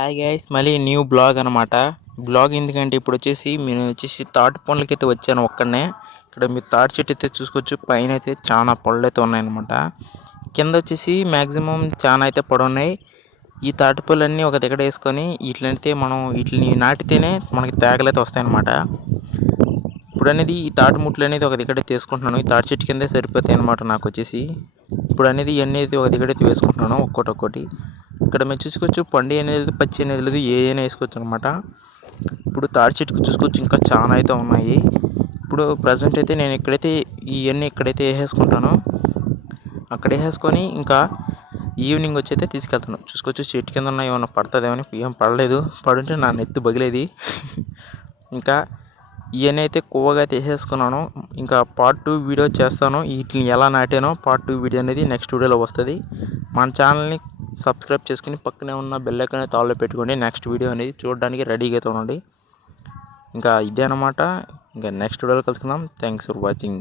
Hi guys మళ్ళీ new blog అనమాట blog ఎందుకంటే ఇప్పుడు వచ్చేసి నేను వచ్చేసి తాటి పండ్లకి అయితే వచ్చాను ఒక్కడనే. ఇక్కడ మీరు తాటి చెట్టు అయితే చూసుకోవచ్చు. పైన అయితే చాలా పళ్ళు అయితే ఉన్నాయన్నమాట కింద వచ్చేసి మ్యాక్సిమం చాలా అయితే పడున్నాయి ఈ తాటి పళ్ళన్నీ ఒక దగ్గర వేసుకొని వీటినైతే మనం వీటిని నాటితేనే మనకి తేగలైతే వస్తాయన్నమాట ఇప్పుడు అనేది ఈ తాటి ముట్లు అనేది ఒక దగ్గర తీసుకుంటున్నాను ఈ తాటి చెట్టు కిందే సరిపోతాయి అనమాట నాకు వచ్చేసి. ఇప్పుడు అనేది ఇవన్నీ అయితే ఒక దగ్గర వేసుకుంటున్నాను ఒక్కొక్కటి ఒక్కటి. ఇక్కడ మీరు చూసుకోవచ్చు పండు అనేది పచ్చి అనేది లేదు ఏ అయినా వేసుకోవచ్చు అనమాట ఇప్పుడు తాడి చెట్టుకు చూసుకోవచ్చు ఇంకా చాలా అయితే ఉన్నాయి. ఇప్పుడు ప్రజెంట్ అయితే నేను ఇక్కడైతే ఇవన్నీ ఇక్కడైతే వేసేసుకుంటాను. అక్కడ వేసేసుకొని ఇంకా ఈవినింగ్ వచ్చి అయితే తీసుకెళ్తాను. చూసుకోవచ్చు చెట్టు కింద ఉన్న ఏమైనా పడుతుందేమని ఏం పడలేదు. పడుంటే నా నెత్తి బగిలేది. ఇంకా ఇవన్నీ అయితే కొవ్వగా తీసేసుకున్నాను. ఇంకా పార్ట్ టూ వీడియో చేస్తాను. వీటిని ఎలా నాటానో పార్ట్ టూ వీడియో అనేది నెక్స్ట్ వీడియోలో వస్తుంది. మన ఛానల్ని సబ్స్క్రైబ్ చేసుకుని పక్కనే ఉన్న బెల్ ఐకాన్ తాళ్ళలో పెట్టుకోండి. నెక్స్ట్ వీడియో అనేది చూడడానికి రెడీగా అయితే ఉండండి. ఇంకా ఇదే అనమాట ఇంకా నెక్స్ట్ వీడియోలో కలుసుకుందాం. Thanks for watching